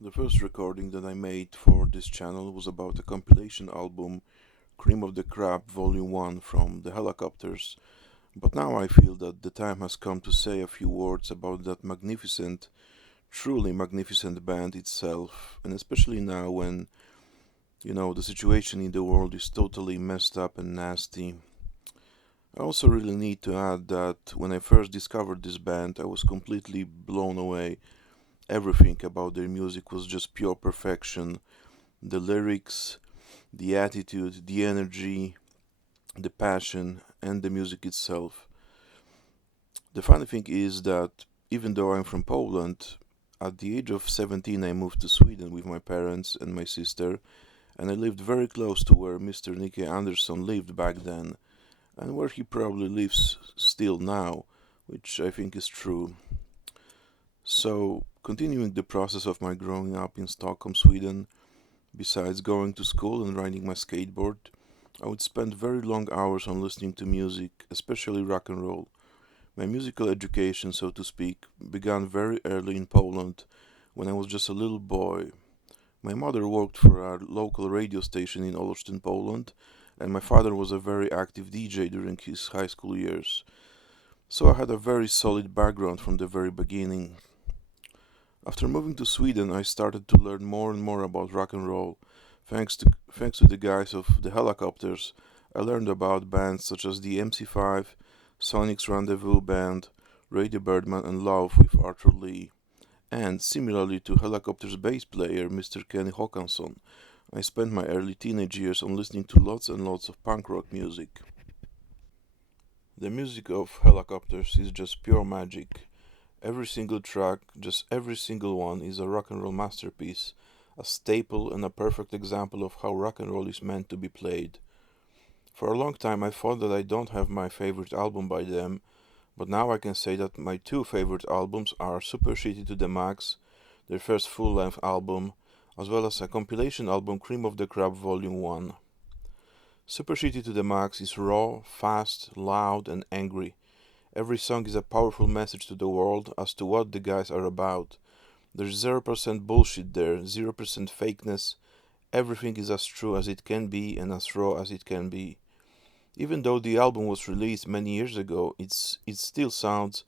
The first recording that I made for this channel was about a compilation album, Cream of the Crop Volume 1 from the Hellacopters, but now I feel that the time has come to say a few words about that magnificent, truly magnificent band itself, and especially now when, the situation in the world is totally messed up and nasty. I also really need to add that when I first discovered this band, I was completely blown away. Everything about their music was just pure perfection. The lyrics, the attitude, the energy, the passion, and the music itself. The funny thing is that even though I'm from Poland, at the age of 17 I moved to Sweden with my parents and my sister, and I lived very close to where Mr. Nicky Anderson lived back then, and where he probably lives still now, which I think is true. So, continuing the process of my growing up in Stockholm, Sweden, besides going to school and riding my skateboard, I would spend very long hours on listening to music, especially rock and roll. My musical education, so to speak, began very early in Poland when I was just a little boy. My mother worked for our local radio station in Olsztyn, Poland, and my father was a very active DJ during his high school years. So I had a very solid background from the very beginning. After moving to Sweden, I started to learn more and more about rock and roll. Thanks to the guys of the Hellacopters, I learned about bands such as the MC5, Sonic's Rendezvous Band, Radio Birdman, and Love with Arthur Lee. And similarly to Hellacopters bass player Mr. Kenny Håkansson, I spent my early teenage years on listening to lots and lots of punk rock music. The music of Hellacopters is just pure magic. Every single track, just every single one, is a rock and roll masterpiece, a staple and a perfect example of how rock and roll is meant to be played. For a long time I thought that I don't have my favorite album by them, but now I can say that my two favorite albums are Super Shitty to the Max, their first full-length album, as well as a compilation album Cream of the Crop Volume 1. Super Shitty to the Max is raw, fast, loud, and angry. Every song is a powerful message to the world as to what the guys are about. There's 0% bullshit there, 0% fakeness. Everything is as true as it can be and as raw as it can be. Even though the album was released many years ago, it still sounds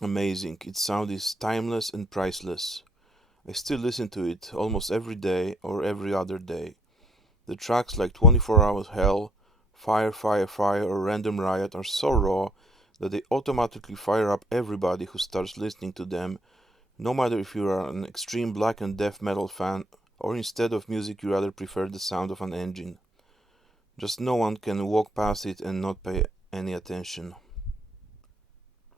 amazing. Its sound is timeless and priceless. I still listen to it almost every day or every other day. The tracks like 24 Hours Hell, Fire, Fire, Fire or Random Riot are so raw that they automatically fire up everybody who starts listening to them, no matter if you are an extreme black and death metal fan or instead of music you rather prefer the sound of an engine. Just no one can walk past it and not pay any attention.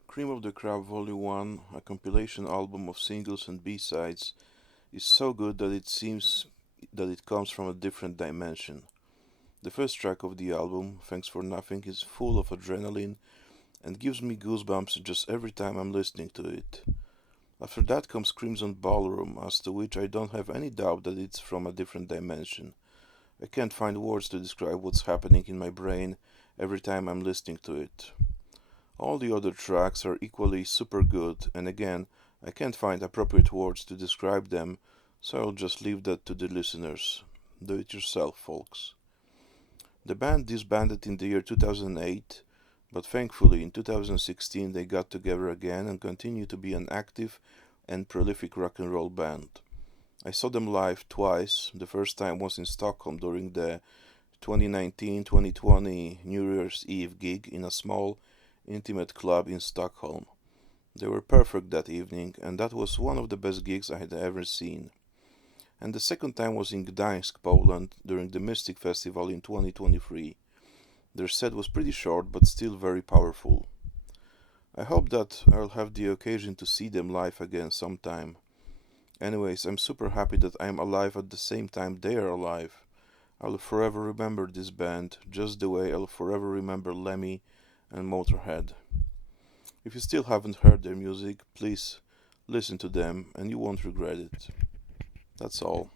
Cream of the Crop Volume 1, a compilation album of singles and B-sides, is so good that it seems that it comes from a different dimension. The first track of the album, Thanks for Nothing, is full of adrenaline and gives me goosebumps just every time I'm listening to it. After that comes Crimson Ballroom, as to which I don't have any doubt that it's from a different dimension. I can't find words to describe what's happening in my brain every time I'm listening to it. All the other tracks are equally super good, and again, I can't find appropriate words to describe them, so I'll just leave that to the listeners. Do it yourself, folks. The band disbanded in the year 2008, but thankfully in 2016 they got together again and continue to be an active and prolific rock and roll band. I saw them live twice. The first time was in Stockholm during the 2019-2020 New Year's Eve gig in a small, intimate club in Stockholm. They were perfect that evening, and that was one of the best gigs I had ever seen. And the second time was in Gdańsk, Poland, during the Mystic Festival in 2023. Their set was pretty short, but still very powerful. I hope that I'll have the occasion to see them live again sometime. Anyways, I'm super happy that I'm alive at the same time they are alive. I'll forever remember this band, just the way I'll forever remember Lemmy and Motorhead. If you still haven't heard their music, please listen to them and you won't regret it. That's all.